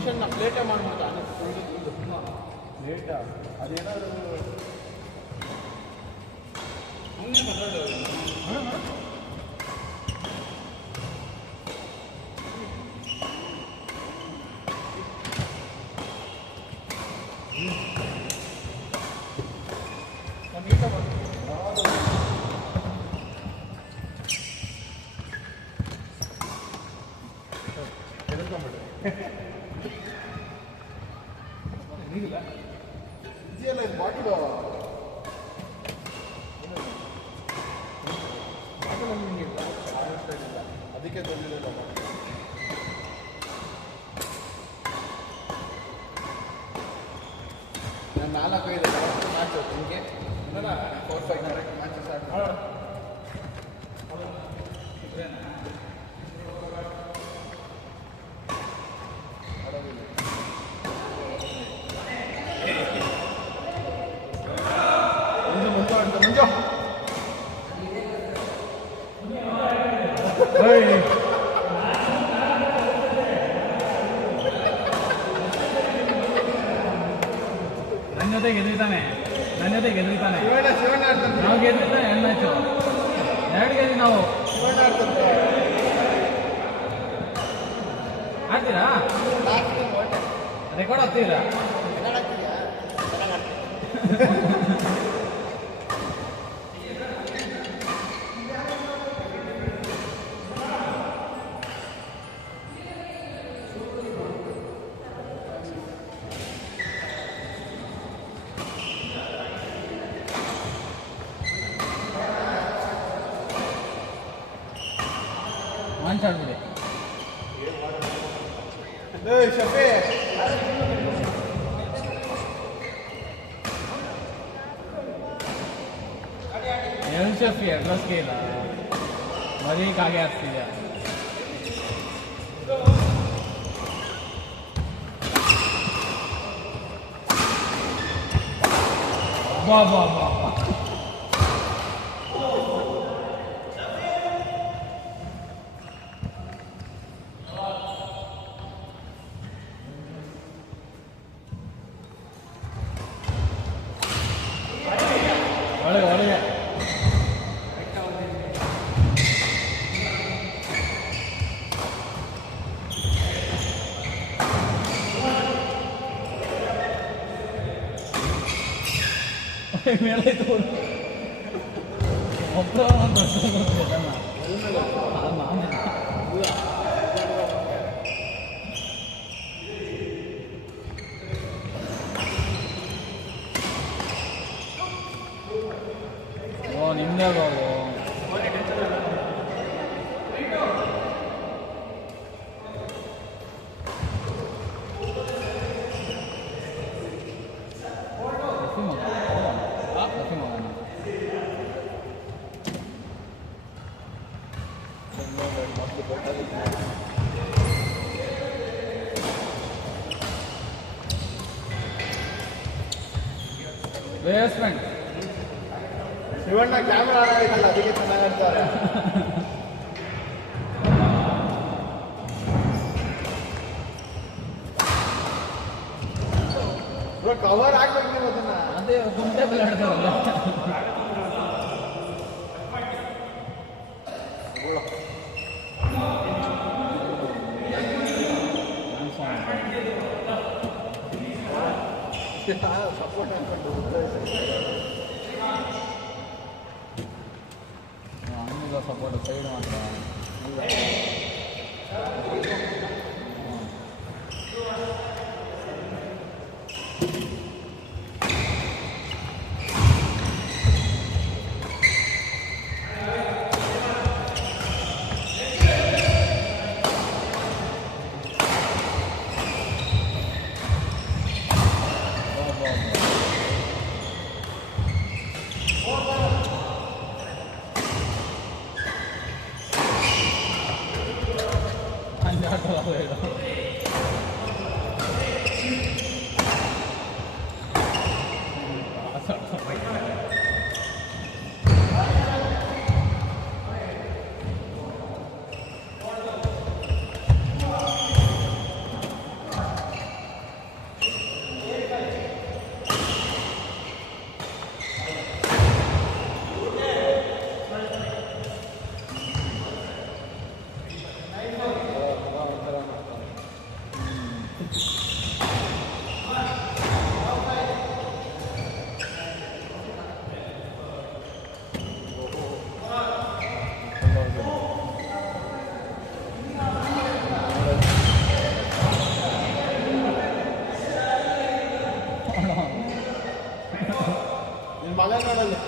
ಫಂಕ್ಷನ್ನ ಪ್ಲೇಟೇ ಮಾಡ್ಬೋದು ಪ್ಲೇಟಾ ಅದೇನಾದರೂ ಸುಮ್ಮನೆ ಇದೆಯಲ್ಲ ಇದು ಬಾಟಲು ಅದಕ್ಕೆ ತಂದಿಲ್ಲ ನಾನು 4-5 ಮ್ಯಾಚ್ ನಿಮಗೆ 4-5 ಕರೆಕ್ಟ್ ಮ್ಯಾಚಸ್ ಆಡ್ತಾರೆ ನನ್ನ ಜೊತೆ ಗೆದ್ದಿದ್ದಾನೆ ನಾವು ಗೆದ್ದಿದ್ದಾನೆ 2 ಮ್ಯಾಚು 2 ಗೆದ್ದಿ ನಾವು ಆಡ್ತೀರಾ ರೆಕಾರ್ಡ್ ಆಗ್ತೀರಾ ಮಾಂಚಾಡ್ಬಿಡಿ ಶಫಿ ಏನು ಶಫಿ ಅಡ್ರೆಸ್ಗೆ ಇಲ್ಲ ಮರೀಕಾಗೆ ಆಗ್ತಿದೆ ಬಾ ಬಾ ಬಾ ಒಳಗೆ ಮೇಲೆ ಒಬ್ಬರು ಓ ನಿಮ್ದೇ ಬಾಬು ಬೇಸ್ಮೆಂಟ್ ಶಿವಣ್ಣ ಕ್ಯಾಮ್ರಾ ಆಯ್ತಲ್ಲ ಅದಕ್ಕೆ ಚೆನ್ನಾಗಿರ್ತಾರೆ ಕವರ್ ಆಗ್ಬೇಕು ನೀವು ಅದನ್ನ ಅದೇ ಗುಂಟೆ ಬೆಲೆ ಆಡ್ತಾರಲ್ಲ ಸಪೋರ್ಟ್ ಹಂಗಿಲ್ಲ ಸಪೋರ್ಟ್ ಸೈಡ್ ಮಾತ್ರ ಆಡಲ್ಲಿ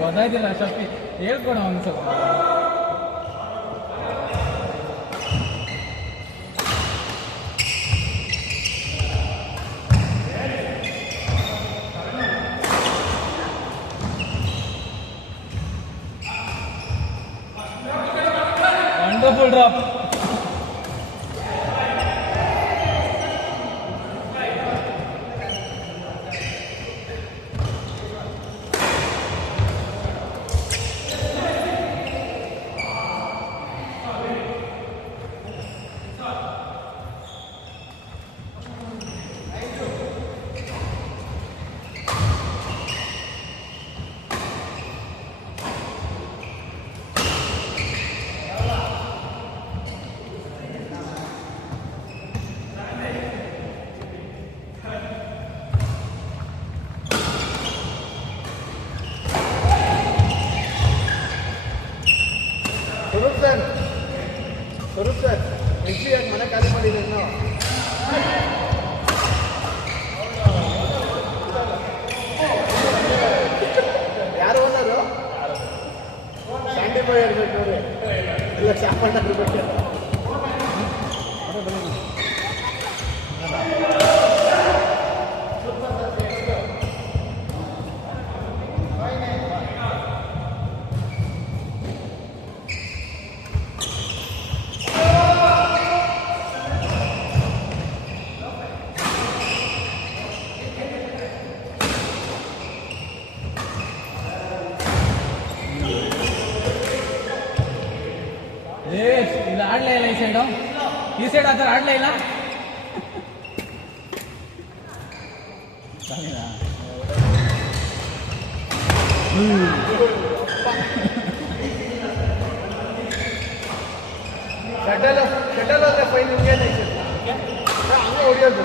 ಗೊತ್ತಾಯ್ತಿಲ್ಲ ಸ್ವಲ್ಪ ಹೇಳ್ಕೊಡ ಒಂದು ಸ್ವಲ್ಪ wonderful drop Swaroop sir mixie ಯಾಕೆ ಮನೆ ಖಾಲಿ ಮಾಡಿದ್ದೀವಿ ನಾವು ಯಾರು ಓನರು ಸ್ಯಾಂಡಿ ಬಾಯ್ ಇರ್ಬೇಕು ನೋಡಿ ಎಲ್ಲ ಚಾಪಣ್ಣ ಇರ್ಬೇಕು ಇದು ಆಡ್ಲೇ ಇಲ್ಲ ಈ ಸೈಡ್ ಆ ಥರ ಆಡ್ಲೇ ಇಲ್ಲ ಶಟಲ್ ಅಂದ್ರೆ ಫೈನ್ ನಿಮ್ಗೇನೈತೆ ಹಂಗೆ ಹೊಡಿಯೋದು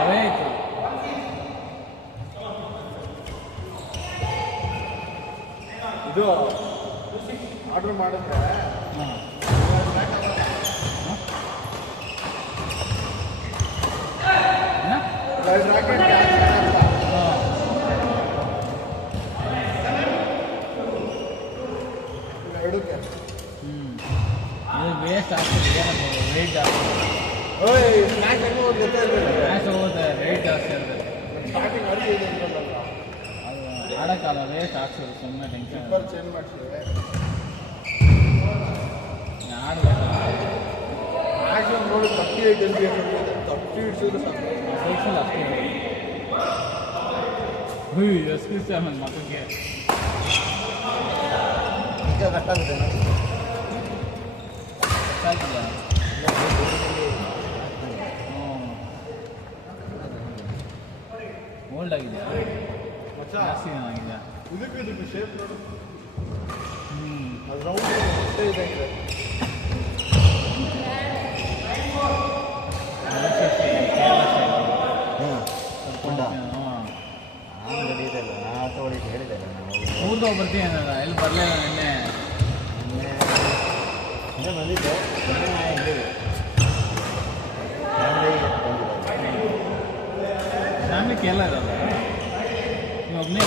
ಅವೇ ಆಯ್ತು ಇದು ಆರ್ಡರ್ ಮಾಡಿದ್ರೆ ಎರಡಕ್ಕೆ ಇದು ವೇಸ್ಟ್ ಆಗ್ತದೆ ವೆಯ್ಟ್ ಜಾಸ್ತಿ ಓಯ್ ಸ್ನ್ಯಾಕ್ ಹೆಂಗೆ ಒಂದು ಗೊತ್ತಾಗಿಲ್ಲ ಮ್ಯಾಚ್ ಹೋಗುತ್ತೆ ವೆಯ್ಟ್ ಜಾಸ್ತಿ ಇರ್ತದೆ ಸ್ಟಾರ್ಟಿಂಗ್ ಅರ್ಜಿ ಇದೆ ಅಂತಲ್ಲ ಅದು ಆಡೋಕ್ಕಲ್ಲ ವೇಸ್ಟ್ ಆಗ್ತದೆ ಸುಮ್ಮನೆ ಟೆನ್ಷನ್ ಸೂಪರ್ ಚೇಂಜ್ ಮಾಡ್ತೀವಿ ಆಡಬೇಕಲ್ಲ ಮ್ಯಾಕ್ಸಿಮಮ್ ನೋಡಿ 38 ಎಲ್ ಬಿ 30 ಹಿಡಿಸಿದ್ರು ಸಾಕು ಪರೀಕ್ಷೆಲ್ಲ ಅಷ್ಟೇ ಎಸ್ಕಿಸ್ ನನ್ನ ಮಕ್ಕಳಿಗೆ ಕಟ್ಟಾಗುತ್ತೆ ಗೊತ್ತಾಗ್ತಿಲ್ಲ ಓಲ್ಡ್ ಆಗಿದೆ ಜಾಸ್ತಿ ಆಗಿದೆ ಇದಕ್ಕೆ ಶೇಪ್ ನೋಡು ಹ್ಞೂ ಅದು ರೌಂಡ್ ಅಷ್ಟೇ ಇದೆ ಊರಿಗೆ ಹೋಗಿ ಬರ್ತೀನಿ ಅನ್ನಲ್ಲ ಎಲ್ಲಿ ಬರಲಿಲ್ಲ ನಿನ್ನೆ ಬಂದಿದ್ದೆ ಫ್ಯಾಮಿಲಿ ಕೇರಳ ಇರೋದು ನೀವು ಒಬ್ಬನೇ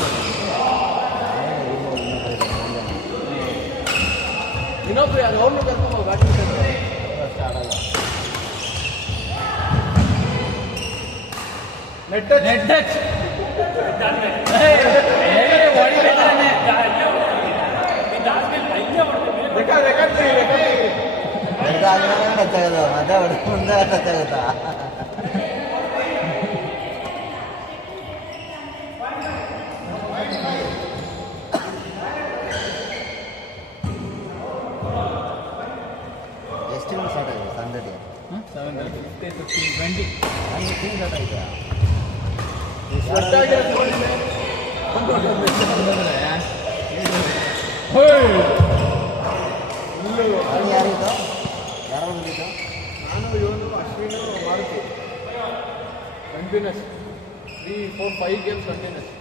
ಇನ್ನೊಬ್ರು ಯಾರು ಅವ್ರನ್ನೂ ಕರ್ಕೊಂಡು ಗಾಡಿ ಅಷ್ಟು ಆಡಲ್ಲ ನೆಟ್ ಟಚ್ ಹೊಡಿಬೇಕಾದ್ರೆ ಟಚ್ ಆಗೋದು ಮತ್ತೆ ಮುಂದೆ ಟಚ್ ಆಗುತ್ತಾ ಎಷ್ಟು ನಿಮಿಷ ಸ್ಟಾರ್ಟ್ ಆಗಿದೆ ಸಂದಡಿ 7:30 15 20 ಹಂಗೆ ಟೀಮ್ ಸ್ಟಾರ್ಟ್ ಆಗಿದೆ ಅಲ್ಲಿ ಯಾರಿದ್ದು ಯಾರು ಬಂದಿದ್ದು ನಾನು ಇವನು Ashwin Maruti continues 3 4 5 games continuous